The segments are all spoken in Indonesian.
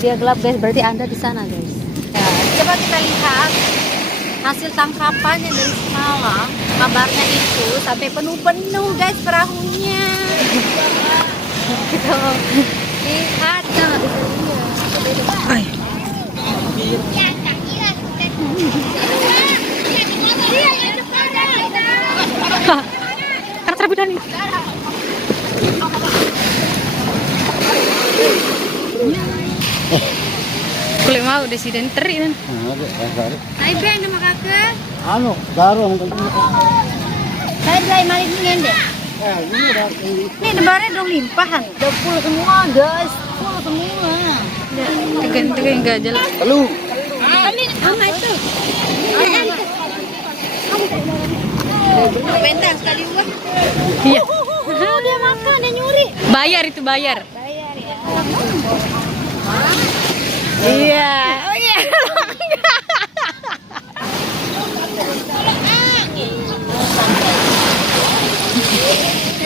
Dia gelap guys, berarti Anda di sana guys. Ya, coba kita lihat hasil tangkapannya dari semalam. Kabarnya itu sampai penuh-penuh guys perahunya. Gitu. Lihat, nah, bisa lihat. Ay. Karena terbidan nih. Kulit mau di sini teri kan. Hai Ben sama kakak. Anu, garong. Saya beli maling ini deh. Nih lembarnya dong limpahan. Udah full semua guys, full semua. Tegan enggak jalan. Halo. Ini sama itu. Bentang sekali gua. Iya. Dia makan, dia nyuri. Bayar itu bayar. Bayar ya. Iya. Oh iya.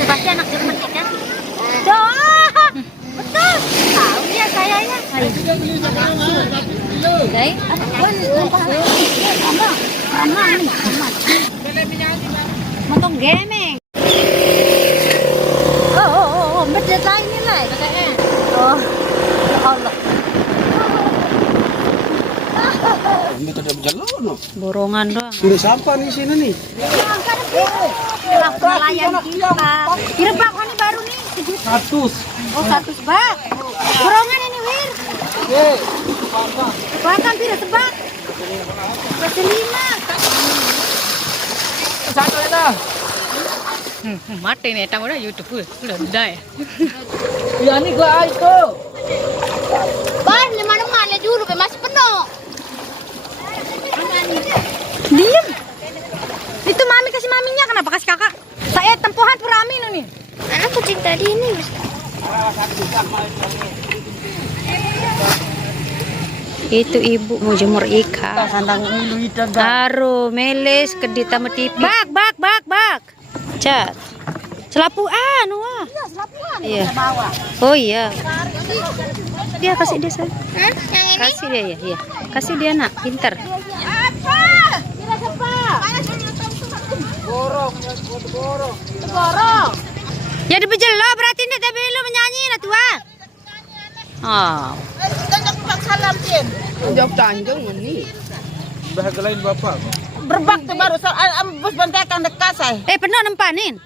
Pasti anak Jerman kan? Doa. Betul. Tahu ya kayaknya. Baik. Aman. Motong gemeng. Oh, beda lain ini lah katanya. Oh, ya Allah. Ini tidak berjalan. Borongan doang. Udah sampah nih sini nih. Nelayan kita. Direbak ini baru nih. 100. Oh, 100 bak. Borongan ini Wir. Bahkan tidak sebak. 25. Satu itu. Mati nih, tamu udah YouTube udah ya. Ya nih gua itu. Ban, mana dulu, masih penuh. Diam. Itu mami kasih maminya, kenapa kasih kakak? Saya tempuhan puramin nih. Anak kucing tadi ini. Itu ibu mau jemur ikan. Sandang ulu itu. Aduh, meles kedit sama tipi. Bak. Cat. Selapuan, wah. Iya, selapuan. Iya. Oh iya. Dia kasih dia saya. Yang ini? Kasih dia ya, iya. Kasih dia nak, pinter. Apa? Bila siapa? Borong. Ya dibejelo berarti ini tapi lu menyanyi lah tua. Oh. Salam Cin. Jawab Tanjung ini. Bahagia lain bapak. Berbak tuh baru bus bantekan dekat saya. Penuh nempanin.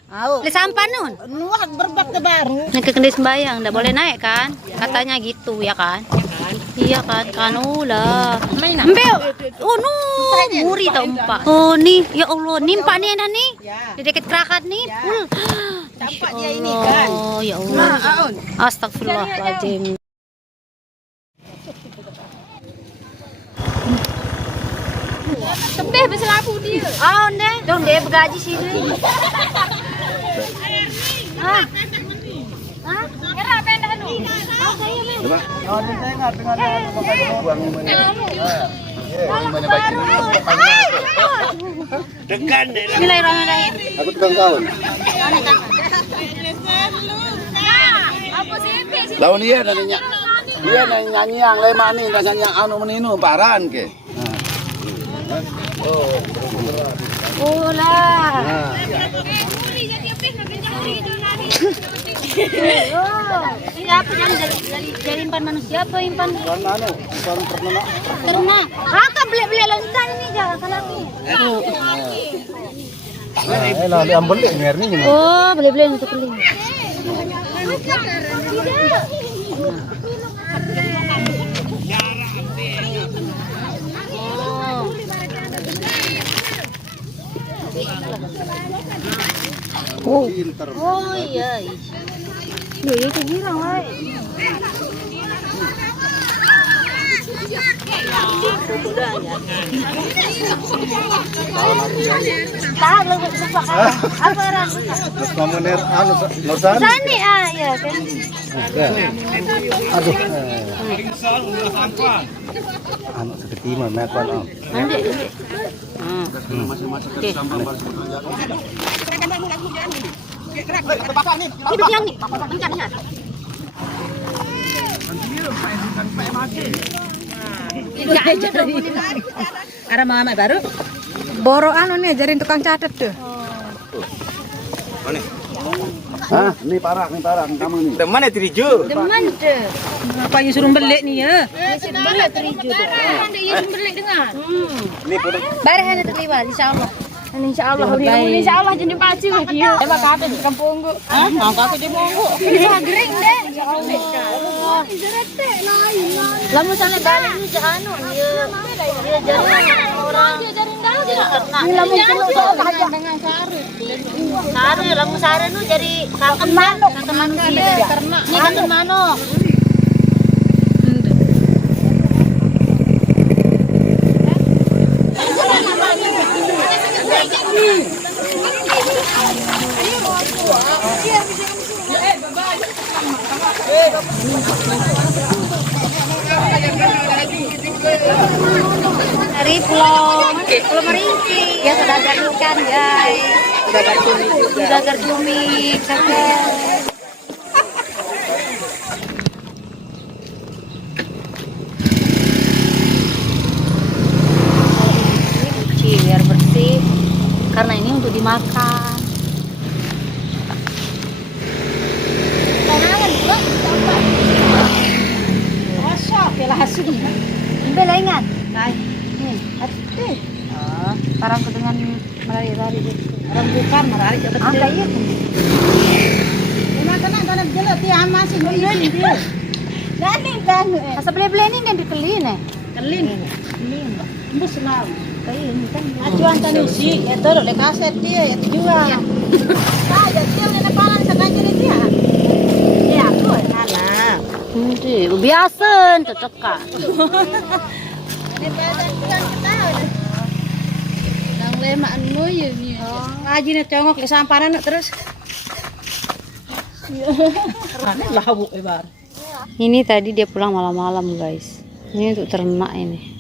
Le sampah nun. Nuah berbak tuh baru. Nak ke sembayang, ndak boleh naik kan? Katanya gitu ya kan? Iya kan, kanula. Mbel, oh nu, muri tau empat. Oh nih, ya Allah, nimpa nih ada nih. Di dekat kerakat nih. Campak dia ini kan. Oh ya Allah. Astagfirullahaladzim. Tembeh beselapu dia. Oh, deh. Dong dia bergaji sini. Ah. Ah, kira pendah nu. Oh, saya mah. Coba. Oh, saya enggak pengen buang ini. Degan deh. Bismillahirrahmanirrahim. Aku tukang kawan. Apa sih? Lawan iya nanya. Dia nyanyi yang lemani rasanya anu meninu paran ke. Oh lah. Ini apa dari impan manusia apa impan? Kan anu, bukan pernah. Ternak. Kakak beli lontar ini jangan salah nih. Lah diambil deh ngerni gimana? Oh, beli untuk beli. Oh, oh iya. Iya, itu girang lah. Tahan lu sepak apa rasanya? Terus kamu ner anu Nusan? Sani ya kan. Aduh. Anu seperti mah mekan am. Nanti. Masing-masing ke sampah baru Ini yang nih. Kencang ya. Ada mama baru. Boro anu nih jadi tukang catat tuh. Hah, ini parah kamu nih. Teman ya Trijo. Teman deh. Apa yang suruh beli nih ya? Ini pun Barang terlibat, insyaallah. Insyaallah jadi pasti lagi ya. Emang kata di kampung gua. Hah? Angka aku di monggo. Gering deh. Lamun sana balik ni anu dia jaring orang dia jaring dah dia kena. Lamun kena dengan sare. Sare lamun sare nu jadi kangen manuk, kangen manusia. Ni kangen manuk. Dari Pulau Merinci ya sudah ada ikan guys, sudah ada cumi sampai cuci biar bersih karena ini untuk dimakan. Belengan. Parang ko dengan malari-lari dito. Orang bukan marari coba. Ah, kaya. Tanah jelas ti amasin mo yun dia. Galing kan. Asa beli-beli ini kan dikelin eh. Kelin. Embus mau. Kaya ini kan. Ajuan tanu si, itu le kaset dia ya jual. Saja dia na palan sa kanya dia. Ya, tu ala. Hindi, biasa cocok ka. Nang lemaan mo yun. Ngaji na congok le samparan terus. Karena lawu bar. Ini tadi dia pulang malam-malam guys. Ini untuk ternak ini.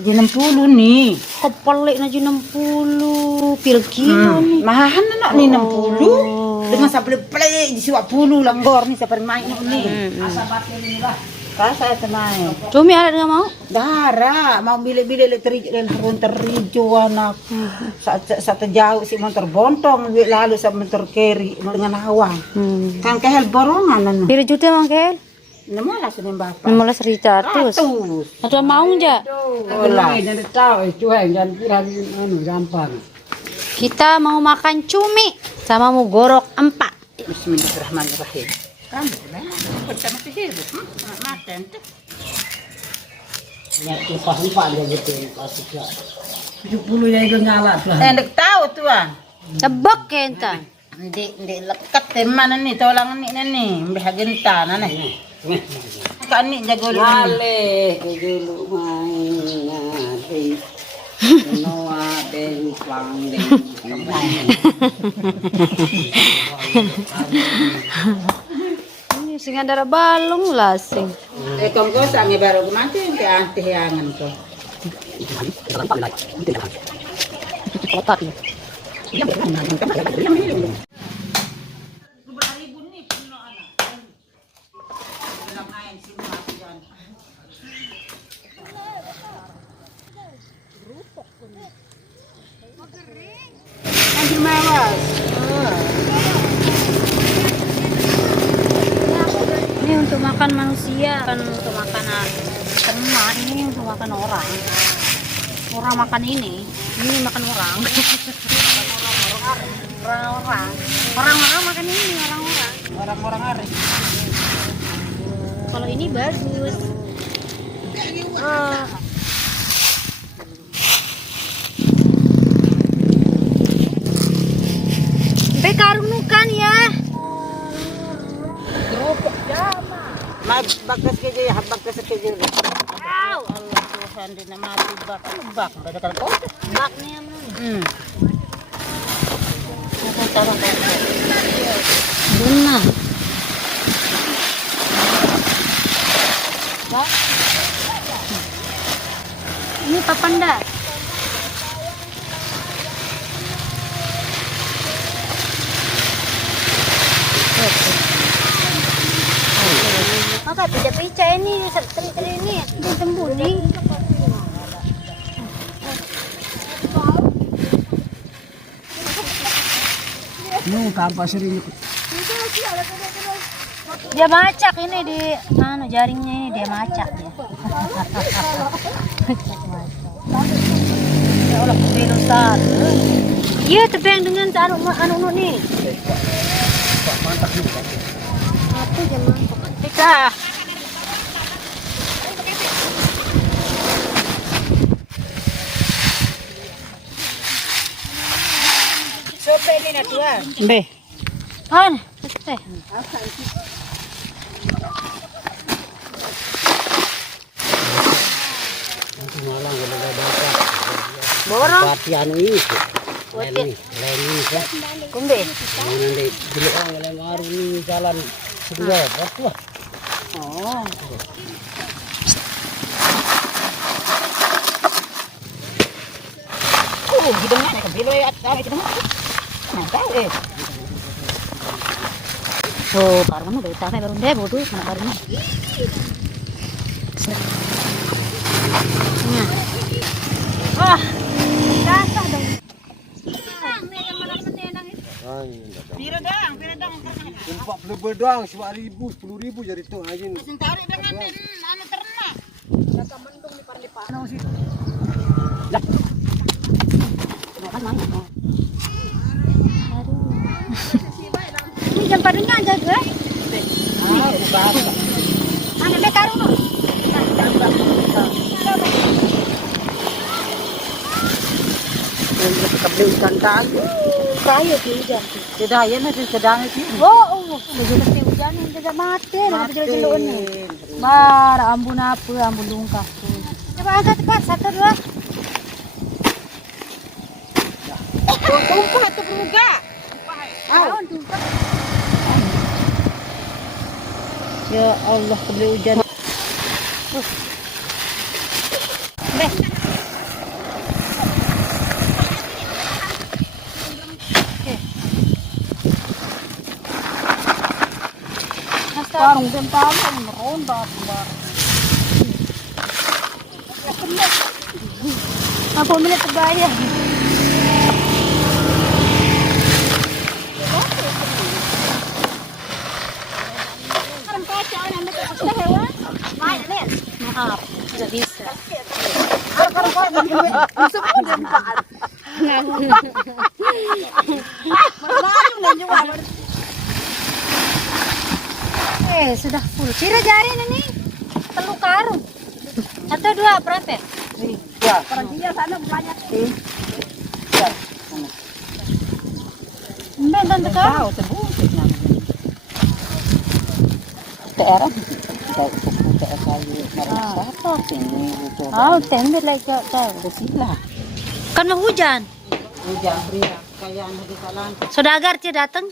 Di 60 nih. Kepelik na 60 pil kilo nih. Mahan na ni 60. Dengan sampai play di siwa pulu langgor nih seperti main ini. Asabate ini lah. Kasa tenang. Cumi ada nggak mau? Dara, mau bili-bili terijo dan harun terijo anak. Saat jauh si motor bontong lalu sa motor keri dengan awang. Kan kehel borongan anu. Pil juta mangkel? Nama lah sudah bapak. 16 ratus. Atau mau nggak? Olah. Kita mau makan cumi sama mau gorok empat. Bismillahirrahmanirrahim. Kamu memang pertama sihir. Makan tuh. Ya, lupa dia gitu kasih. 70 ya itu nyala tuh. Endek tahu tuan. Tebak kenta. Hindi lekat teman nih tolang nih behagenta nih. Kan nih jago lale dulu main Noa den pang den. Ini sing ada balung lah sing. Kong ko sangi baru mati ke anti yangan ko. Kotak ya. Ini untuk makan manusia, bukan untuk makanan ternak. Ini untuk makan orang. Orang makan ini makan orang. Orang-orang makan ini orang-orang. Orang-orang hari. Kalau ini bagus. Sampai karungukan ya. Bagas keje bagas keje. Allah Tuhan dina mati bak badakal ko. Bak niya mo. Doon na. Ini papanda. Maka pica-pica ini. Dia macak ini di jaringnya ini dia macak dia. Ya Allah kebelosan. Iya tebeng dengan anu nih. Apa jaman? Tika. Sope ini na tua. Be. An, teh. Borong. Pati anu ini. Otit. Lain ya. Kumbe. Nanti dulu orang maru ini jalan sudah wah. Oh. Hidungnya naik ke bilo ya. Nah, tahu Oh, karena udah utama baru deh bodoh mana karena. Wah, kasar dong. Pira dang. 40 doang, 5.000, 10.000 jadi tuh aja. Tarik dengan anu ternak. Jaga mendung di parlipa. Ini jam padunya aja gue. Mana be taruh no? Kebelusan tadi. Kayu di hujan. Tidak ya nanti sedang itu. Oh, begitu pasti hujan udah mati, udah jelek-jelek nih. Bar, ambun apa, ambun lungkah. Coba angkat cepat, 1, 2. Tumpah tuh peruga. Ya Allah, kebeli hujan. Parung tentang meronda sembar. Aku melihat terbayang. Maaf, tidak bisa. Sudah full. Cira jari ini. Telu karung. 1, 2, berapa? Ya, perantinya sana banyak. Mbak dan tekar. Tahu sebutnya. Daerah Oh, tembel lagi tahu. Sila. Kan mau hujan. Hujan beri kayak anu di jalan. Saudagar dia datang.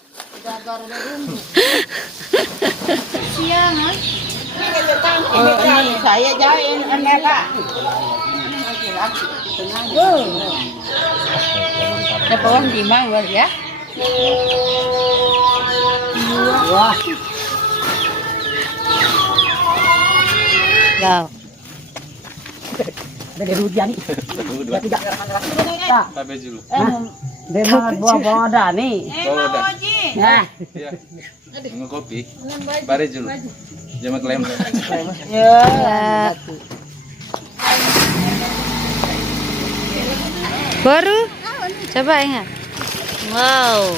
Siang, Ini saya jain Pak. Ada pohon di mana ya? Wah. Ya. Dari hujan nih. Tidak Sampai dulu. Memang buah-buah ada nih. Nah, Iya. Ngopi. Bare dulu. Jamak lem. Ya. Baru? Coba ingat. Wow.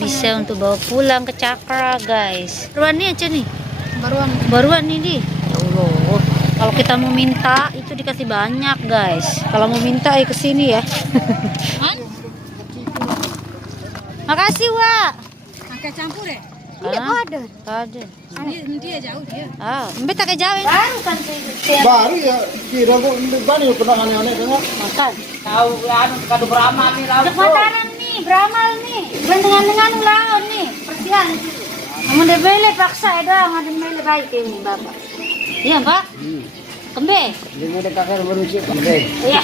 Bisa untuk bawa pulang ke Cakra, guys. Baruan nih aja nih. Baruan ini. Ya Allah. Kalau kita mau minta itu dikasih banyak, guys. Kalau mau minta ke sini ya. Makasih, Wak. Pakai campur ya? Ada. Ada. Dia jauh dia. Ah, mbak tak jauh ya? Baru kan Baru ya, kira kok bani pernah aneh-aneh kan? makan. tahu anu kado beramal nih laut. Untuk mataran nih, beramal nih. Dengan lawan nih, persian itu. Namun dia beli paksa ada, ada beli baik ini bapak. Iya pak. Kembe. Dia mau dekat baru sih kembali. Iya.